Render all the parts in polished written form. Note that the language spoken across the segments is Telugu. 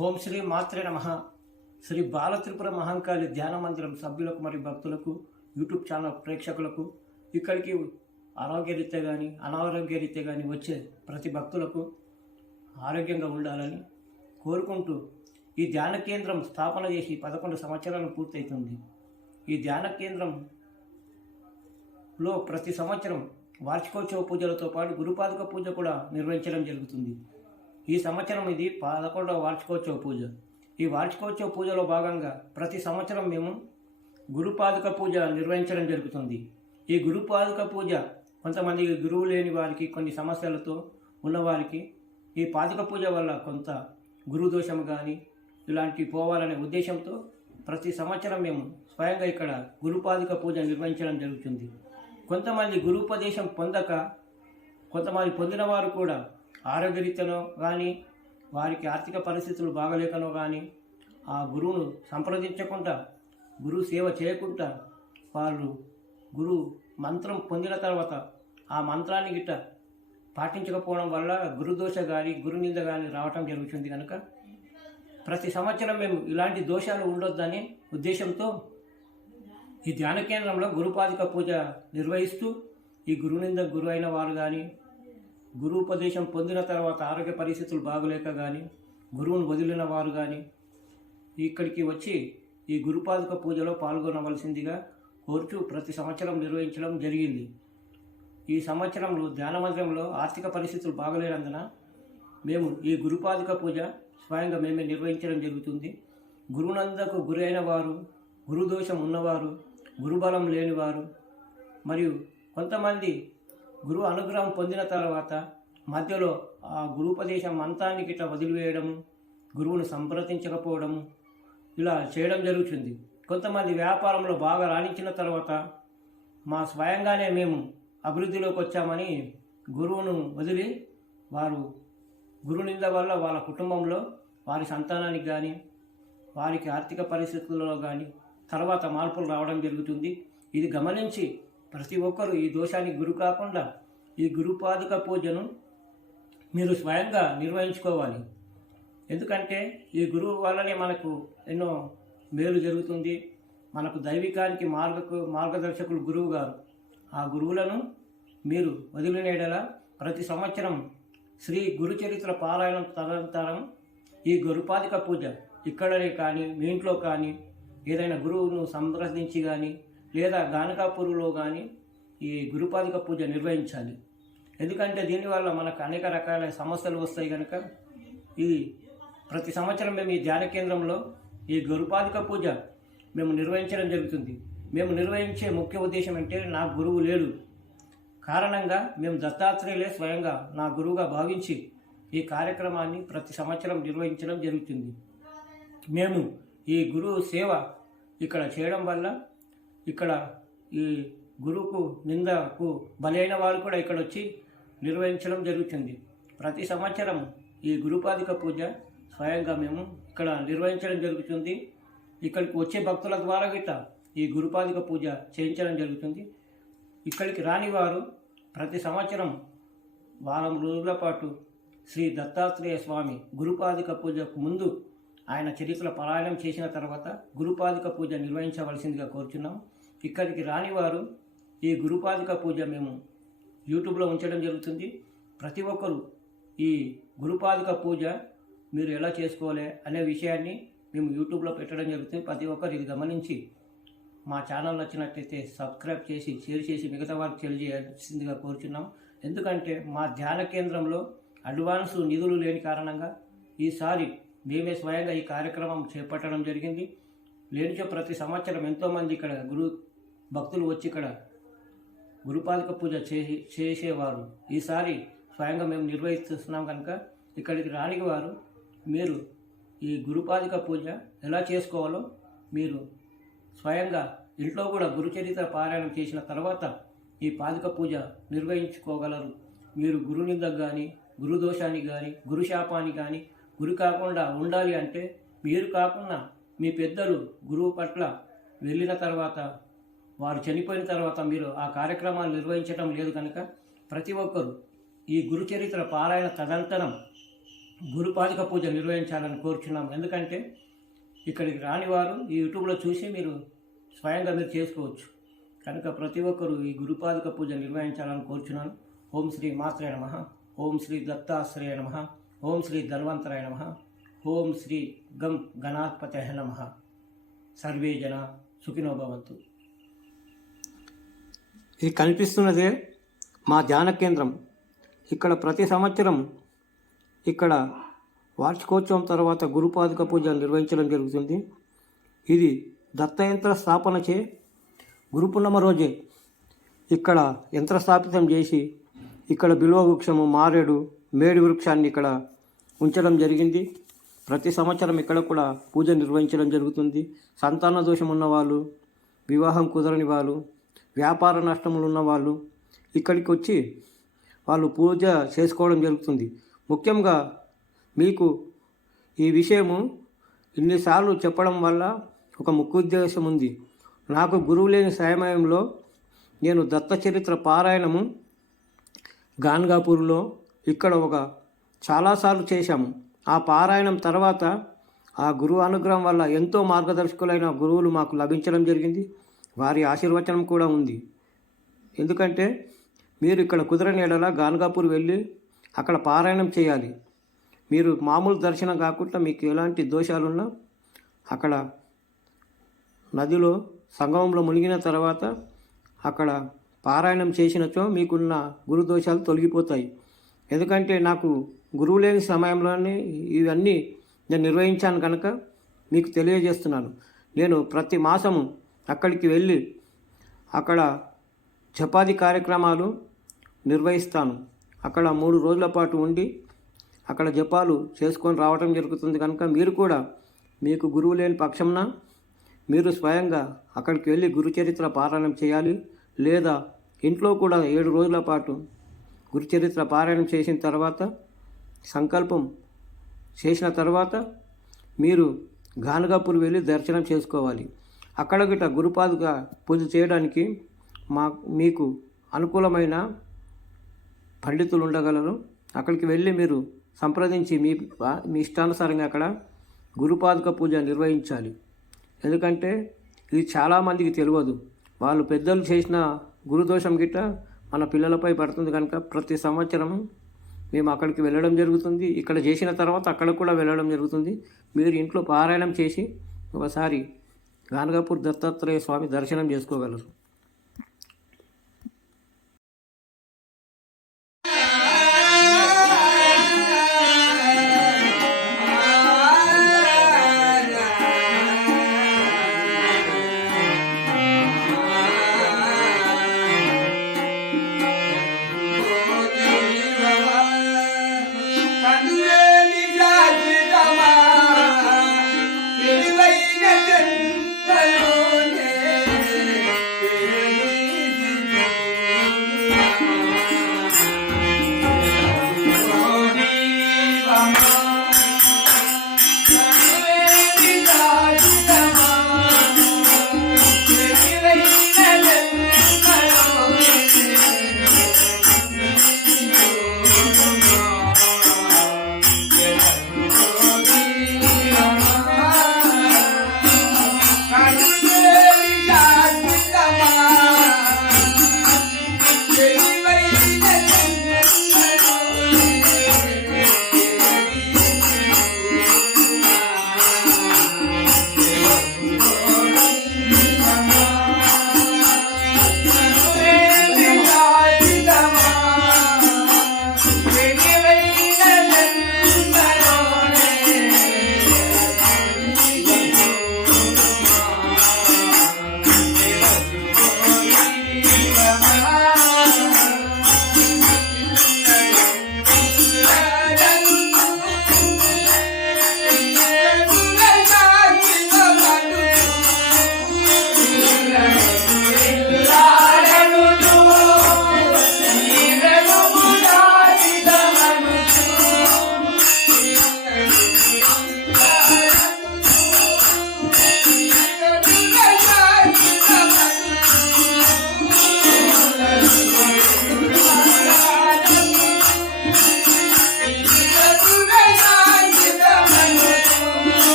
ఓం శ్రీ మాత్రే నమః. శ్రీ బాలత్రిపుర మహంకాళి ధ్యాన మందిరం సభ్యులకు మరియు భక్తులకు, యూట్యూబ్ ఛానల్ ప్రేక్షకులకు, ఇక్కడికి ఆరోగ్యరీత్యా కానీ అనారోగ్యరీత్యా కానీ వచ్చే ప్రతి భక్తులకు ఆరోగ్యంగా ఉండాలని కోరుకుంటూ ఈ ధ్యాన కేంద్రం స్థాపన చేసి 11 సంవత్సరాలు పూర్తవుతుంది. ఈ ధ్యాన కేంద్రంలో ప్రతి సంవత్సరం వార్షికోత్సవ పూజలతో పాటు గురుపాదుక పూజ కూడా నిర్వహించడం జరుగుతుంది. ఈ సంవత్సరం ఇది 11వ వార్షికోత్సవ పూజ. ఈ వార్షికోత్సవ పూజలో భాగంగా ప్రతి సంవత్సరం మేము గురుపాదుక పూజ నిర్వహించడం జరుగుతుంది. ఈ గురుపాదుక పూజ కొంతమంది గురువు లేని వారికి, కొన్ని సమస్యలతో ఉన్నవారికి ఈ పాదుక పూజ వల్ల కొంత గురుదోషం కానీ ఇలాంటి పోవాలనే ఉద్దేశంతో ప్రతి సంవత్సరం మేము స్వయంగా ఇక్కడ గురుపాదుక పూజ నిర్వహించడం జరుగుతుంది. కొంతమంది గురుపదేశం పొందక, కొంతమంది పొందిన వారు కూడా ఆరోగ్యరీత్యానో కానీ వారికి ఆర్థిక పరిస్థితులు బాగలేకనో కానీ ఆ గురువును సంప్రదించకుండా, గురువు సేవ చేయకుండా వాళ్ళు గురు మంత్రం పొందిన తర్వాత ఆ మంత్రాన్ని గిట్ట పాటించకపోవడం వల్ల గురుదోష కానీ గురునింద కానీ రావటం జరుగుతుంది. కనుక ప్రతి సంవత్సరం మేము ఇలాంటి దోషాలు ఉండొద్దని ఉద్దేశంతో ఈ ధ్యాన కేంద్రంలో గురుపాదుక పూజ నిర్వహిస్తూ ఈ గురునింద గురు అయిన వారు కానీ, గురుపదేశం పొందిన తర్వాత ఆరోగ్య పరిస్థితులు బాగలేక కానీ, గురువును వదిలిన వారు కానీ ఇక్కడికి వచ్చి ఈ గురుపాదుక పూజలో పాల్గొనవలసిందిగా కోరుచూ ప్రతి సంవత్సరం నిర్వహించడం జరిగింది. ఈ సంవత్సరంలో ధ్యాన మందిరంలో ఆర్థిక పరిస్థితులు బాగలేనందున మేము ఈ గురుపాదుక పూజ స్వయంగా మేమే నిర్వహించడం జరుగుతుంది. గురునందకు గురి అయిన వారు, గురుదోషం ఉన్నవారు, గురుబలం లేనివారు మరియు కొంతమంది గురువు అనుగ్రహం పొందిన తర్వాత మధ్యలో ఆ గురుపదేశం మంత్రాన్ని గిట్ట వదిలివేయడము, గురువును సంప్రదించకపోవడము ఇలా చేయడం జరుగుతుంది. కొంతమంది వ్యాపారంలో బాగా రాణించిన తర్వాత మా స్వయంగానే మేము అభివృద్ధిలోకి వచ్చామని గురువును వదిలి వారు గురునింద వల్ల వాళ్ళ కుటుంబంలో వారి సంతానానికి కానీ వారికి ఆర్థిక పరిస్థితులలో కానీ తర్వాత మార్పులు రావడం జరుగుతుంది. ఇది గమనించి ప్రతి ఒక్కరూ ఈ దోషానికి గురి కాకుండా ఈ గురుపాదుక పూజను మీరు స్వయంగా నిర్వహించుకోవాలి. ఎందుకంటే ఈ గురువు వల్లనే మనకు ఎన్నో మేలు జరుగుతుంది. మనకు దైవికానికి మార్గదర్శకులు గురువు గారు. ఆ గురువులను మీరు వదిలినేడలా ప్రతి సంవత్సరం శ్రీ గురుచరిత్ర పారాయణం తదనంతరం ఈ గురుపాదుక పూజ ఇక్కడనే కానీ, మీ ఇంట్లో కానీ, ఏదైనా గురువును సంప్రదించి కానీ లేదా గానకాపూర్లో కానీ ఈ గురుపాదుక పూజ నిర్వహించాలి. ఎందుకంటే దీనివల్ల మనకు అనేక రకాల సమస్యలు వస్తాయి. కనుక ఈ ప్రతి సంవత్సరం మేము ఈ ధ్యాన కేంద్రంలో ఈ గురుపాదుక పూజ మేము నిర్వహించడం జరుగుతుంది. మేము నిర్వహించే ముఖ్య ఉద్దేశం అంటే నా గురువు లేడు కారణంగా మేము దత్తాత్రేయులే స్వయంగా నా గురువుగా భావించి ఈ కార్యక్రమాన్ని ప్రతి సంవత్సరం నిర్వహించడం జరుగుతుంది. మేము ఈ గురువు సేవ ఇక్కడ చేయడం వల్ల ఇక్కడ ఈ గురువుకు నిందకు బలైన వారు కూడా ఇక్కడ వచ్చి నిర్వహించడం జరుగుతుంది. ప్రతి సంవత్సరం ఈ గురుపాదుక పూజ స్వయంగా మేము ఇక్కడ నిర్వహించడం జరుగుతుంది. ఇక్కడికి వచ్చే భక్తుల ద్వారా గిట్ట ఈ గురుపాదుక పూజ చేయించడం జరుగుతుంది. ఇక్కడికి రాని వారు ప్రతి సంవత్సరం వారం రోజుల పాటు శ్రీ దత్తాత్రేయ స్వామి గురుపాదుక పూజకు ముందు ఆయన చరిత్ర పారాయణం చేసిన తర్వాత గురుపాదుక పూజ నిర్వహించవలసిందిగా కోరుచున్నాం. ఇక్కడికి రాని వారు ఈ గురుపాదుక పూజ మేము యూట్యూబ్లో ఉంచడం జరుగుతుంది. ప్రతి ఒక్కరూ ఈ గురుపాదుక పూజ మీరు ఎలా చేసుకోవాలి అనే విషయాన్ని మేము యూట్యూబ్లో పెట్టడం జరుగుతుంది. ప్రతి ఒక్కరు ఇది గమనించి మా ఛానల్ నచ్చినట్లయితే సబ్స్క్రైబ్ చేసి, షేర్ చేసి మిగతా వారికి తెలియజేయాల్సిందిగా కోరుచున్నాం. ఎందుకంటే మా ధ్యాన కేంద్రంలో అడ్వాన్స్ నిధులు లేని కారణంగా ఈసారి మేమే స్వయంగా ఈ కార్యక్రమం చేపట్టడం జరిగింది. లేనిచో ప్రతి సంవత్సరం ఎంతోమంది ఇక్కడ భక్తులు వచ్చి ఇక్కడ గురుపాదుక పూజ చేసేవారు. ఈసారి స్వయంగా మేము నిర్వహిస్తున్నాం కనుక ఇక్కడికి రాని వారు మీరు ఈ గురుపాదుక పూజ ఎలా చేసుకోవాలో మీరు స్వయంగా ఇంట్లో కూడా గురుచరిత్ర పారాయణం చేసిన తర్వాత ఈ పాదుక పూజ నిర్వహించుకోగలరు. మీరు గురునిందకు కానీ, గురుదోషానికి కానీ, గురుశాపానికి కానీ గురి కాకుండా ఉండాలి అంటే మీరు కాకుండా మీ పెద్దలు గురువు పట్ల వెళ్ళిన తర్వాత, వారు చనిపోయిన తర్వాత మీరు ఆ కార్యక్రమాలు నిర్వహించడం లేదు. కనుక ప్రతి ఒక్కరూ ఈ గురుచరిత్ర పారాయణ తదనంతరం గురుపాదుక పూజ నిర్వహించాలని కోరుచున్నాం. ఎందుకంటే ఇక్కడికి రాని వారు ఈ యూట్యూబ్లో చూసి మీరు స్వయంగా మీరు చేసుకోవచ్చు. కనుక ప్రతి ఒక్కరూ ఈ గురుపాదుక పూజ నిర్వహించాలని కోరుచున్నాను. ఓం శ్రీ మాత్రే నమః, ఓం శ్రీ దత్తాశ్రయ నమః, ఓం శ్రీ ధన్వంతరాయ నమః, ఓం శ్రీ గం గణాధిపతయ నమః. సర్వే జన సుఖినో భవంతు. ఇది కనిపిస్తున్నదే మా ధ్యాన కేంద్రం. ఇక్కడ ప్రతి సంవత్సరం ఇక్కడ వార్షికోత్సవం తర్వాత గురుపాదుక పూజ నిర్వహించడం జరుగుతుంది. ఇది దత్తయంత్ర స్థాపనచే గురు పూర్ణిమ రోజే ఇక్కడ యంత్ర స్థాపితం చేసి ఇక్కడ బిల్వ వృక్షము, మారేడు, మేడి వృక్షాన్ని ఇక్కడ ఉంచడం జరిగింది. ప్రతి సంవత్సరం ఇక్కడ కూడా పూజ నిర్వహించడం జరుగుతుంది. సంతాన దోషం ఉన్నవాళ్ళు, వివాహం కుదరని వాళ్ళు, వ్యాపార నష్టములు ఉన్నవాళ్ళు ఇక్కడికి వచ్చి వాళ్ళు పూజ చేసుకోవడం జరుగుతుంది. ముఖ్యంగా మీకు ఈ విషయము ఇన్నిసార్లు చెప్పడం వల్ల ఒక ముఖ్య ఉద్దేశం ఉంది. నాకు గురువు లేని సమయంలో నేను దత్త చరిత్ర పారాయణము గాన్గాపూర్లో ఇక్కడ చాలాసార్లు చేశాము. ఆ పారాయణం తర్వాత ఆ గురువు అనుగ్రహం వల్ల ఎంతో మార్గదర్శకులైన గురువులు మాకు లభించడం జరిగింది. వారి ఆశీర్వచనం కూడా ఉంది. ఎందుకంటే మీరు ఇక్కడ కుదరని ఎడల గాన్గాపూర్ వెళ్ళి అక్కడ పారాయణం చేయాలి. మీరు మామూలు దర్శనం కాకుండా మీకు ఎలాంటి దోషాలున్నా అక్కడ నదిలో సంగమంలో మునిగిన తర్వాత అక్కడ పారాయణం చేసినచో మీకున్న గురు దోషాలు తొలగిపోతాయి. ఎందుకంటే నాకు గురువు లేని సమయంలోనే ఇవన్నీ నేను నిర్వహించాను కనుక మీకు తెలియజేస్తున్నాను. నేను ప్రతి మాసము అక్కడికి వెళ్ళి అక్కడ జపాది కార్యక్రమాలు నిర్వహిస్తాను. అక్కడ 3 రోజుల పాటు ఉండి అక్కడ జపాలు చేసుకొని రావటం జరుగుతుంది. కనుక మీరు కూడా మీకు గురువు లేని పక్షంన మీరు స్వయంగా అక్కడికి వెళ్ళి గురుచరిత్ర పారాయణం చేయాలి. లేదా ఇంట్లో కూడా 7 రోజుల పాటు గురుచరిత్ర పారాయణం చేసిన తర్వాత సంకల్పం చేసిన తర్వాత మీరు గాన్గాపూర్ వెళ్ళి దర్శనం చేసుకోవాలి. అక్కడ గిట్ట గురుపాదుక పూజ చేయడానికి మీకు అనుకూలమైన పండితులు ఉండగలరు. అక్కడికి వెళ్ళి మీరు సంప్రదించి మీ ఇష్టానుసారంగా అక్కడ గురుపాదుక పూజ నిర్వహించాలి. ఎందుకంటే ఇది చాలామందికి తెలియదు. వాళ్ళు పెద్దలు చేసిన గురుదోషం గిట్ట మన పిల్లలపై పడుతుంది. కనుక ప్రతి సంవత్సరం మేము అక్కడికి వెళ్ళడం జరుగుతుంది. ఇక్కడ చేసిన తర్వాత అక్కడ కూడా వెళ్ళడం జరుగుతుంది. మీరు ఇంట్లో పారాయణం చేసి ఒకసారి గాన్గాపూర్ దత్తాత్రేయ స్వామి దర్శనం చేసుకోగలరు.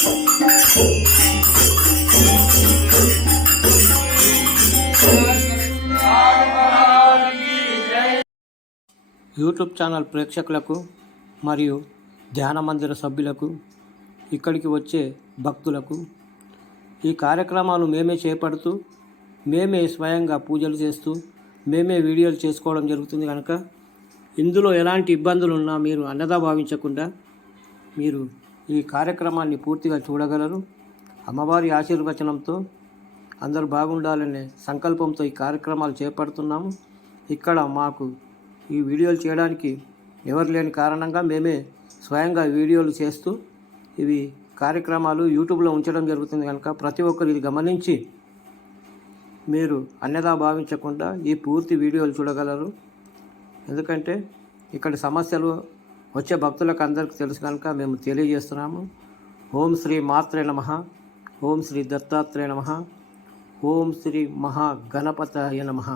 యూట్యూబ్ ఛానల్ ప్రేక్షకులకు మరియు ధ్యాన మందిర సభ్యులకు, ఇక్కడికి వచ్చే భక్తులకు ఈ కార్యక్రమాలు మేమే చేపడుతూ, మేమే స్వయంగా పూజలు చేస్తూ, మేమే వీడియోలు చేసుకోవడం జరుగుతుంది. కనుక ఇందులో ఎలాంటి ఇబ్బందులు ఉన్నా మీరు అన్నదా భావించకుండా మీరు ఈ కార్యక్రమాన్ని పూర్తిగా చూడగలరు. అమ్మవారి ఆశీర్వచనంతో అందరూ బాగుండాలనే సంకల్పంతో ఈ కార్యక్రమాలు చేపడుతున్నాము. ఇక్కడ మాకు ఈ వీడియోలు చేయడానికి ఎవరు లేని కారణంగా మేమే స్వయంగా వీడియోలు చేస్తూ ఇవి కార్యక్రమాలు యూట్యూబ్లో ఉంచడం జరుగుతుంది. కనుక ప్రతి ఒక్కరు ఇది గమనించి మీరు అన్యదా భావించకుండా ఈ పూర్తి వీడియోలు చూడగలరు. ఎందుకంటే ఇక్కడ సమస్యలు వచ్చే భక్తులకు అందరికీ తెలుసు కనుక మేము తెలియజేస్తున్నాము. ఓం శ్రీ మాత్రే నమః, ఓం శ్రీ దత్తాత్రేయ నమః, ఓం శ్రీ మహాగణపతయ నమః.